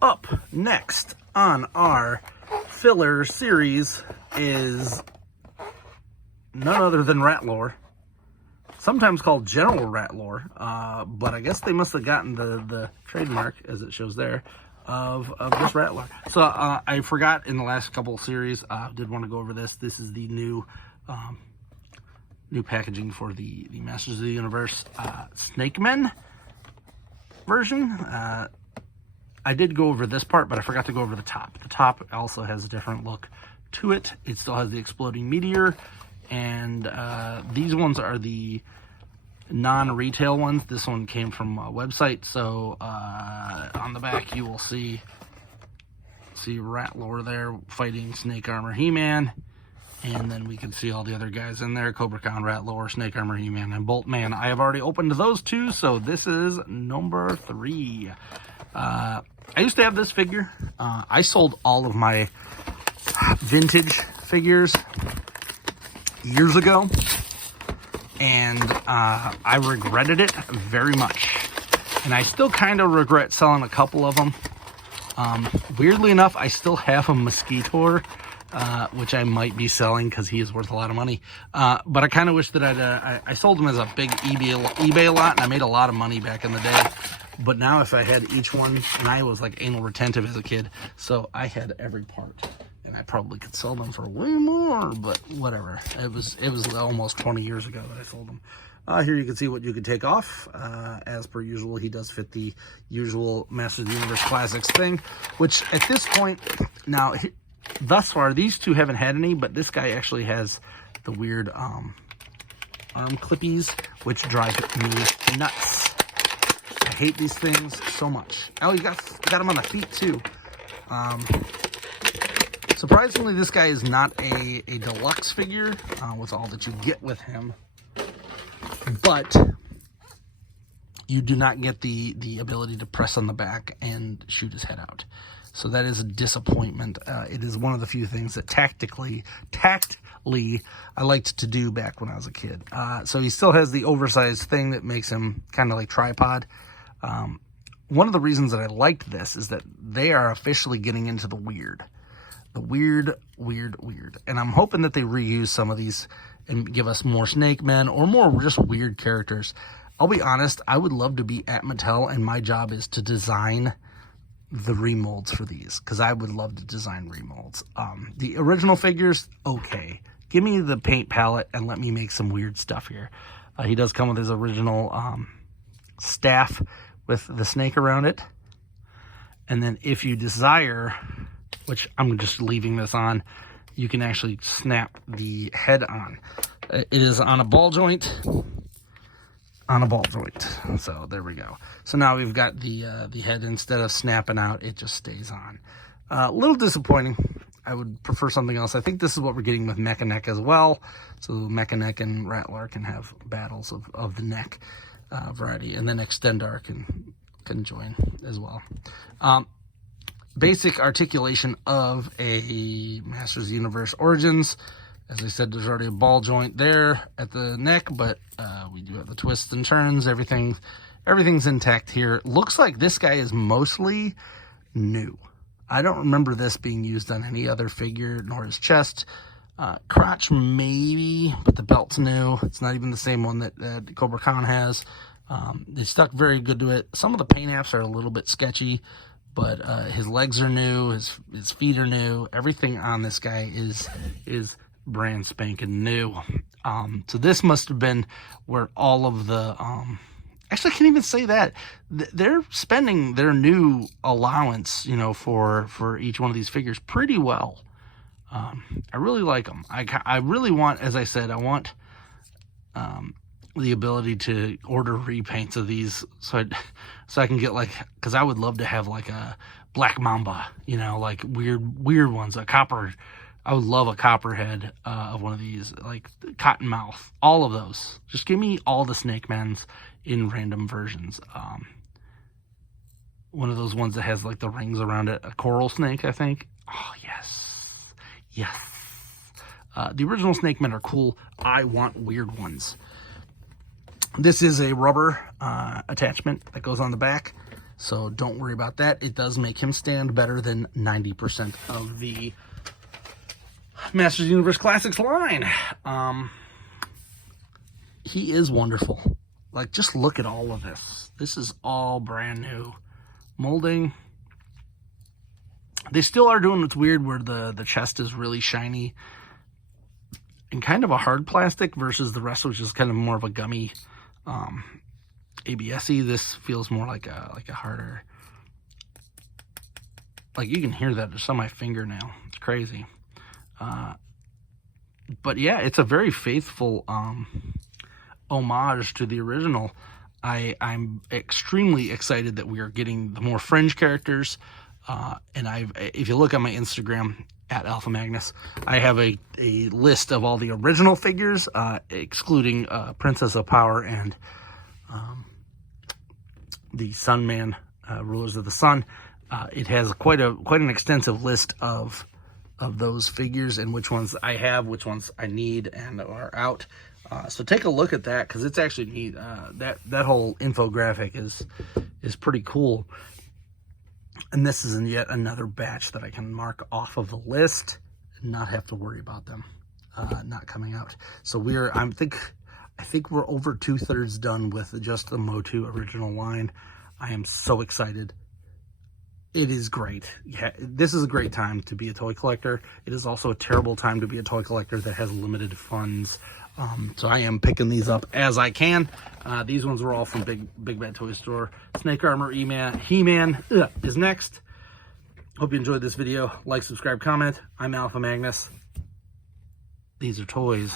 Up next on our filler series is none other than Rattlor, sometimes called General Rattlor, but I guess they must have gotten the trademark, as it shows there, of this Rattlor. So I forgot in the last couple of series, did want to go over this. This is the new packaging for the Masters of the Universe Snake Men version. I did go over this part, but I forgot to go over the top. The top also has a different look to it. It still has the exploding meteor, and these ones are the non-retail ones. This one came from a website, so on the back you will see Rattlor there fighting Snake Armor He-Man, and then we can see all the other guys in there: Cobra Khan, Rattlor, Snake Armor He-Man, and Boltman. I have already opened those two, so this is number 3. I used to have this figure. I sold all of my vintage figures years ago, and I regretted it very much. And I still kind of regret selling a couple of them. Weirdly enough, I still have a Mosquitor, which I might be selling because he is worth a lot of money. But I kind of wish that I sold him as a big eBay lot, and I made a lot of money back in the day. But now if I had each one, and I was like anal retentive as a kid, so I had every part, and I probably could sell them for way more, but whatever. It was almost 20 years ago that I sold them. Here you can see what you could take off. As per usual, he does fit the usual Masters of the Universe Classics thing, which at this point, now, thus far, these two haven't had any, but this guy actually has the weird arm clippies, which drive me nuts. I hate these things so much. Oh, you got them on the feet too. Surprisingly, this guy is not a deluxe figure with all that you get with him, but you do not get the ability to press on the back and shoot his head out. So that is a disappointment. It is one of the few things that tactily I liked to do back when I was a kid. So he still has the oversized thing that makes him kind of like tripod. One of the reasons that I liked this is that they are officially getting into the weird. The weird. And I'm hoping that they reuse some of these and give us more Snake Men or more just weird characters. I'll be honest, I would love to be at Mattel, and my job is to design the remolds for these, because I would love to design remolds. The original figures, okay. Give me the paint palette and let me make some weird stuff here. He does come with his original staff with the snake around it. And then if you desire, which I'm just leaving this on, you can actually snap the head on. It is on a ball joint. So there we go. So now we've got the head, instead of snapping out, it just stays on. A little disappointing. I would prefer something else. I think this is what we're getting with Mecha-Neck as well. So Mecha-Neck and Rattlor can have battles of the neck variety, and then Extendar can join as well. Basic articulation of a Masters of the Universe Origins. As I said, there's already a ball joint there at the neck, but we do have the twists and turns. Everything's intact here. Looks like this guy is mostly new. I don't remember this being used on any other figure, nor his chest. Crotch maybe, but the belt's new. It's not even the same one that Cobra Khan has. They stuck very good to it. Some of the paint apps are a little bit sketchy, but his legs are new, his feet are new. Everything on this guy is brand spanking new. So this must have been where all of the actually I can't even say that. They're spending their new allowance, for each one of these figures pretty well. I really like them. I really want, as I said, I want the ability to order repaints of these, so I can get, like, because I would love to have like a Black Mamba, like weird ones, a copper. I would love a copperhead of one of these, like Cottonmouth, all of those. Just give me all the Snake Mens in random versions. One of those ones that has like the rings around it, a coral snake, I think. Oh, yes. The original Snake Men are cool. I want weird ones. This is a rubber attachment that goes on the back. So don't worry about that. It does make him stand better than 90% of the Masters of the Universe Classics line. He is wonderful. Like, just look at all of this. This is all brand new molding. They still are doing what's weird where the chest is really shiny and kind of a hard plastic versus the rest, which is kind of more of a gummy ABS-y. This feels more like a harder, like you can hear that just on my fingernail. It's crazy. But yeah, it's a very faithful homage to the original. I'm extremely excited that we are getting the more fringe characters. And if you look on my Instagram at Alpha Magnus, I have a list of all the original figures, excluding Princess of Power and the Sunman, Rulers of the Sun. It has quite an extensive list of those figures and which ones I have, which ones I need and are out. So take a look at that, because it's actually neat. That whole infographic is pretty cool. And this is yet another batch that I can mark off of the list and not have to worry about them not coming out. So I think we're over 2/3 done with just the Motu original line. I am so excited. It is great. Yeah, this is a great time to be a toy collector. It is also a terrible time to be a toy collector that has limited funds. So I am picking these up as I can. These ones were all from Big Bad Toy Store. Snake Armor, He-Man is next. Hope you enjoyed this video. Like, subscribe, comment. I'm Alpha Magnus. These are toys.